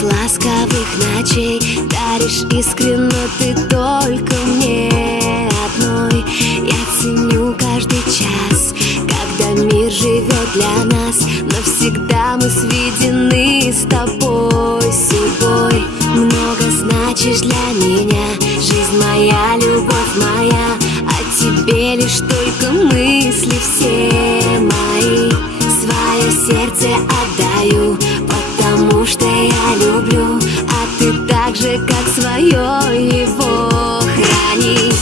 из ласковых ночей даришь искренно ты только мне одной. Я ценю каждый час, когда мир живет для нас. Навсегда мы сведены с тобой судьбой. Много значишь для меня, жизнь моя, любовь моя. О тебе лишь только мысли все мои. Свое сердце отдаю, потому что я люблю. А ты так же, как свое, его храни.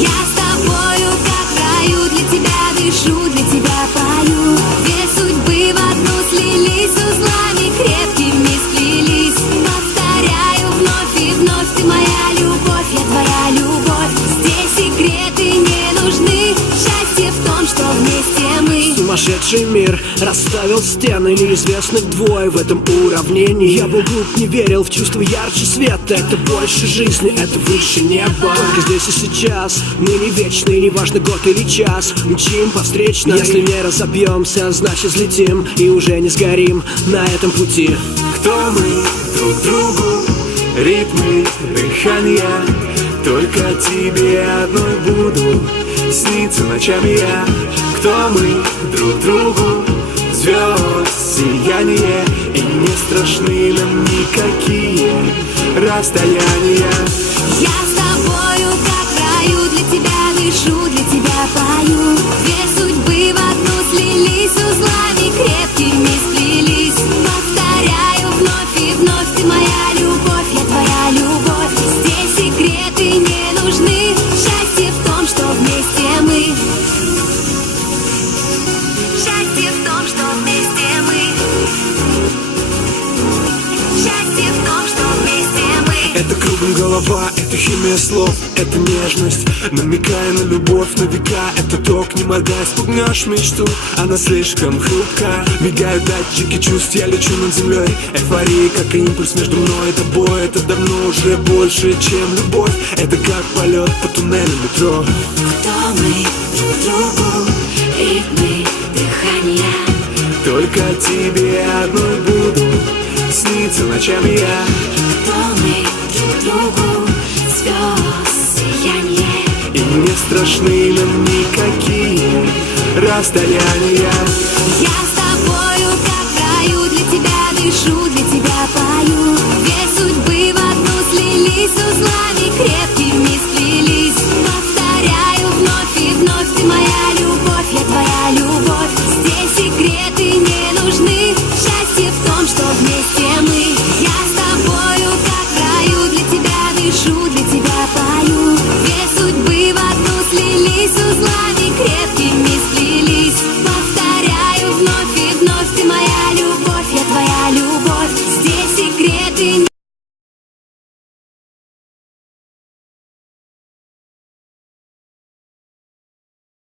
Я с тобою, как в раю, для тебя дышу, для тебя пою. Две судьбы в одну слились, узлами крепкими сплелись. Повторяю вновь и вновь, ты моя любовь, я твоя любовь. Здесь секреты не нужны, счастье в том, что вместе мы. Сумасшедший мир расставил стены неизвестных двое в этом уравнении. Я был глуп, не верил в чувство ярче света. Это больше жизни, это выше неба. Только здесь и сейчас, мы не вечны, неважно год или час. Мчим по встречной, если не разобьемся, значит взлетим и уже не сгорим на этом пути. Кто мы друг другу, ритмы дыхания. Только тебе одной буду сниться ночами я. Кто мы друг другу, звезд сияние. И не страшны нам никакие расстояния. Я с тобою, как в раю, для тебя дышу, для тебя пою. Две судьбы в одну слились, узлами крепкими сплелись. Повторяю вновь и вновь, ты моя любовь, я твоя любовь. Здесь секреты не нужны, счастье в том, что вместе мы. Счастье в том, что вместе мы. Счастье в том, что вместе мы. Это кругом голова, это химия слов, это нежность, намекая на любовь на века. Это ток, не моргай, спугнешь мечту, она слишком хрупка. Мигают датчики чувств, я лечу над землей. Эйфория, как импульс между мной и тобой. Это давно уже больше, чем любовь. Это как полет по туннелю метро. Кто мы друг другу, ритмы дыхания. Только тебе одной буду сниться ночами я. Кто мы друг другу, звезд сияние. И не страшны нам никакие расстояния. Я с тобою, как в раю, для тебя дышу, для тебя пою. Две судьбы в одну слились, узлами